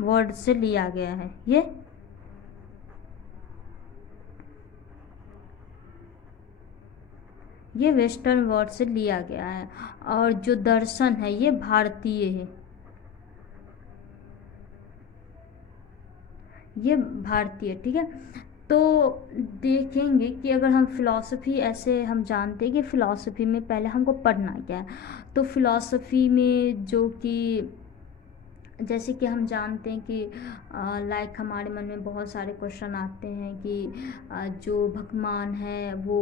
Word से लिया गया है। ये वेस्टर्न वर्ड से लिया गया है। और जो दर्शन है ये भारतीय है, ये भारतीय, ठीक है। तो देखेंगे कि अगर हम फिलॉसफी, ऐसे हम जानते हैं कि फिलॉसफी में पहले हमको पढ़ना क्या है। तो फिलॉसफी में जो कि जैसे कि हम जानते हैं कि लाइक हमारे मन में बहुत सारे क्वेश्चन आते हैं कि जो भगवान है वो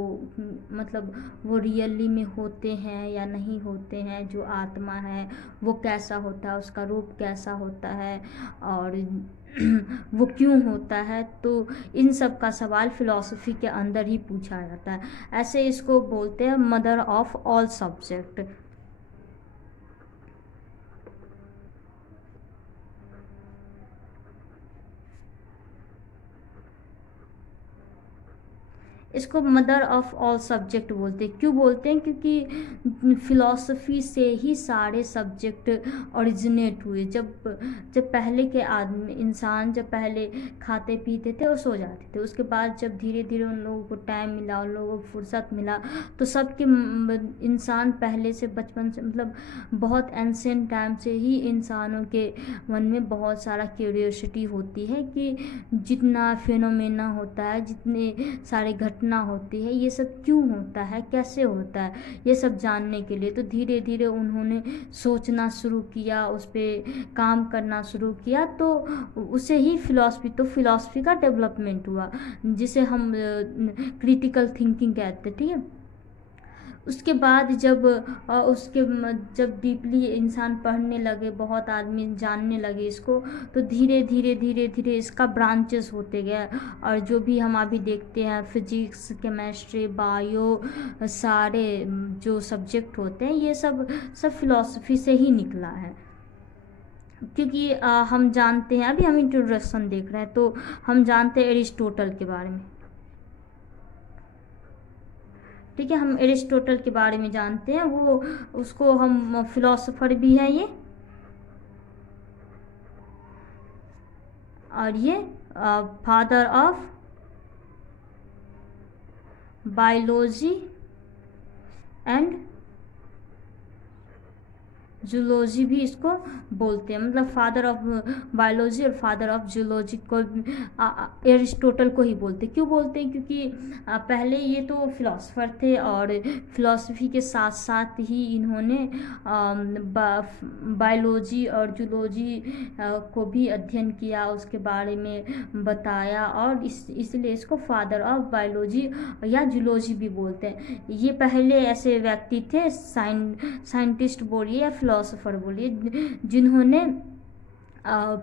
मतलब वो रियली में होते हैं या नहीं होते हैं, जो आत्मा है वो कैसा होता है, उसका रूप कैसा होता है, और वो क्यों होता है। तो इन सब का सवाल फिलॉसफी के अंदर ही पूछा जाता है। ऐसे इसको बोलते हैं मदर ऑफ ऑल सब्जेक्ट। इसको मदर ऑफ ऑल सब्जेक्ट बोलते हैं। क्यों बोलते हैं? क्योंकि फिलॉसफी से ही सारे सब्जेक्ट ओरिजिनेट हुए। जब जब पहले के आदमी इंसान जब पहले खाते पीते थे और सो जाते थे, उसके बाद जब धीरे धीरे उन लोगों को टाइम मिला, उन लोगों को फुर्सत मिला, तो सबके इंसान पहले से बचपन से मतलब बहुत एंशिएंट टाइम से ही इंसानों के मन में बहुत सारा क्यूरियोसिटी होती है कि जितना फिनोमेना होता है, जितने सारे घटना होती है, ये सब क्यों होता है, कैसे होता है, ये सब जानने के लिए। तो धीरे धीरे उन्होंने सोचना शुरू किया, उस पर काम करना शुरू किया, तो उसे ही फिलॉसफी, तो फिलॉसफी का डेवलपमेंट हुआ, जिसे हम क्रिटिकल थिंकिंग कहते हैं, ठीक है। उसके बाद जब डीपली इंसान पढ़ने लगे, बहुत आदमी जानने लगे इसको, तो धीरे धीरे धीरे धीरे इसका ब्रांचेस होते गए। और जो भी हम अभी देखते हैं, फिजिक्स, केमिस्ट्री, बायो, सारे जो सब्जेक्ट होते हैं, ये सब फिलॉसफी से ही निकला है। क्योंकि हम जानते हैं, अभी हम इंट्रोडक्शन देख रहे हैं, तो हम जानते हैं एरिस्टोटल के बारे में, ठीक है। हम एरिस्टोटल के बारे में जानते हैं, वो उसको हम फिलोसोफर भी है ये, और ये father of biology and zoology भी इसको बोलते हैं। मतलब फादर ऑफ बायोलॉजी और फादर ऑफ जूलॉजी को एरिस्टोटल को ही बोलते हैं। क्यों बोलते हैं? क्योंकि पहले ये तो फिलोसफर थे, और फिलोसफी के साथ साथ ही इन्होंने बायोलॉजी और जूलॉजी को भी अध्ययन किया, उसके बारे में बताया, और इसलिए इसको फादर ऑफ बायोलॉजी या जूलॉजी भी बोलते हैं। ये पहले ऐसे व्यक्ति थे, साइंटिस्ट बोलिए या फिलोसोफर बोलिए, जिन्होंने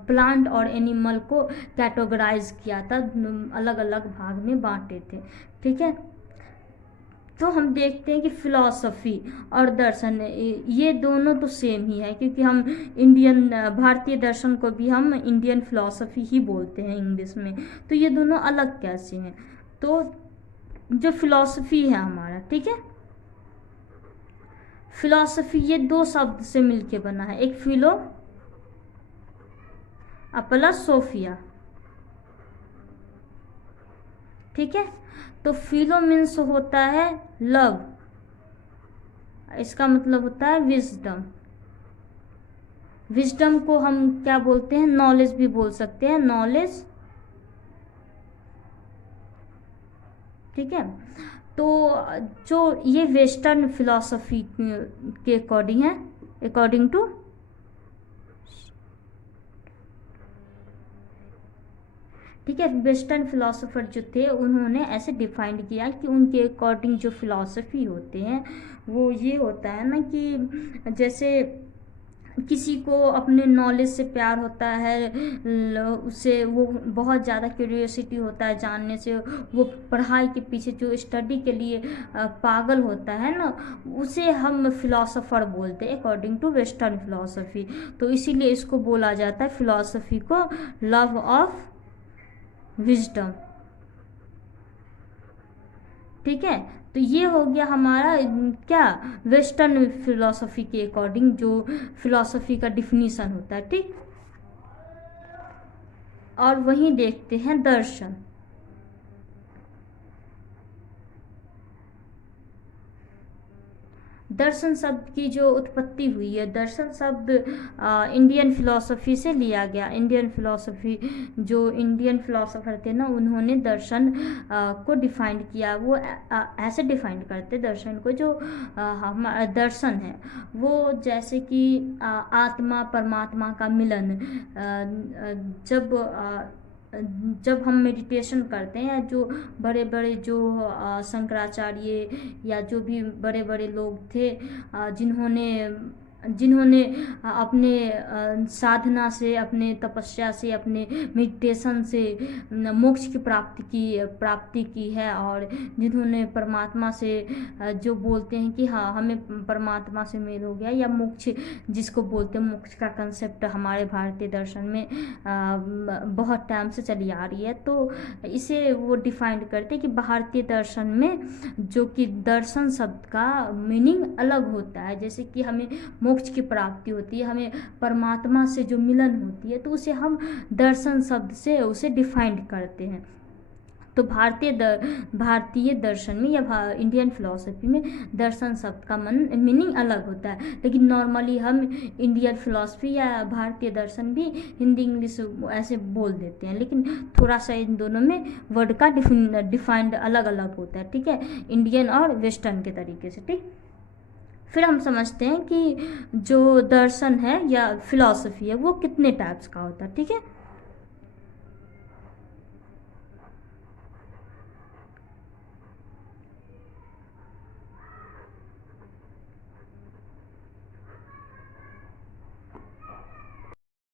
प्लांट और एनिमल को कैटेगराइज किया था, अलग अलग भाग में बांटे थे, ठीक है। तो हम देखते हैं कि फिलॉसफी और दर्शन ये दोनों तो सेम ही है, क्योंकि हम भारतीय दर्शन को भी हम इंडियन फिलॉसफी ही बोलते हैं इंग्लिश में। तो ये दोनों अलग कैसे हैं? तो जो फिलॉसफी है हमारा, ठीक है, फिलॉसफी ये दो शब्द से मिलके बना है, एक फिलो प्लस सोफिया, ठीक है। तो फिलो मीन्स होता है लव, इसका मतलब होता है विजडम। विजडम को हम क्या बोलते हैं? नॉलेज भी बोल सकते हैं, नॉलेज, ठीक है। तो जो ये वेस्टर्न फिलॉसफी के अकॉर्डिंग है, अकॉर्डिंग टू, ठीक है, वेस्टर्न फिलोसोफर जो थे उन्होंने ऐसे डिफाइन किया कि उनके अकॉर्डिंग जो फिलॉसफी होते हैं वो ये होता है ना कि जैसे किसी को अपने नॉलेज से प्यार होता है, उससे वो बहुत ज़्यादा क्यूरियोसिटी होता है जानने से, वो पढ़ाई के पीछे जो स्टडी के लिए पागल होता है ना, उसे हम फिलोसोफर बोलते हैं अकॉर्डिंग टू वेस्टर्न फिलोसफी। तो इसीलिए इसको बोला जाता है फिलोसफी को लव ऑफ विजडम, ठीक है। तो ये हो गया हमारा क्या, वेस्टर्न फिलॉसफी के अकॉर्डिंग जो फिलॉसफी का डिफिनीशन होता है, ठीक। और वहीं देखते हैं दर्शन। दर्शन शब्द की जो उत्पत्ति हुई है, दर्शन शब्द इंडियन फिलॉसफी से लिया गया। इंडियन फिलॉसफी, जो इंडियन फिलॉसफर थे ना, उन्होंने दर्शन को डिफाइन किया। वो ऐसे डिफाइन करते दर्शन को, जो हम दर्शन है वो जैसे कि आत्मा परमात्मा का मिलन। जब जब हम मेडिटेशन करते हैं, जो बड़े बड़े जो शंकराचार्य या जो भी बड़े बड़े लोग थे, जिन्होंने जिन्होंने अपने साधना से, अपने तपस्या से, अपने मेडिटेशन से मोक्ष की प्राप्ति की है, और जिन्होंने परमात्मा से जो बोलते हैं कि हाँ हमें परमात्मा से मेल हो गया, या मोक्ष जिसको बोलते हैं, मोक्ष का कंसेप्ट हमारे भारतीय दर्शन में बहुत टाइम से चली आ रही है। तो इसे वो डिफाइन करते हैं कि भारतीय दर्शन में जो कि दर्शन शब्द का मीनिंग अलग होता है। जैसे कि हमें मोक्ष की प्राप्ति होती है, हमें परमात्मा से जो मिलन होती है, तो उसे हम दर्शन शब्द से उसे डिफाइन करते हैं। तो भारतीय दर्शन में या इंडियन फिलॉसफी में दर्शन शब्द का मीनिंग अलग होता है। लेकिन नॉर्मली हम इंडियन फिलॉसफी या भारतीय दर्शन भी हिंदी इंग्लिश ऐसे बोल देते हैं, लेकिन थोड़ा सा इन दोनों में वर्ड का डिफाइंड अलग अलग होता है, ठीक है, इंडियन और वेस्टर्न के तरीके से। ठीक, फिर हम समझते हैं कि जो दर्शन है या फिलॉसफी है वो कितने टाइप्स का होता है। ठीक है,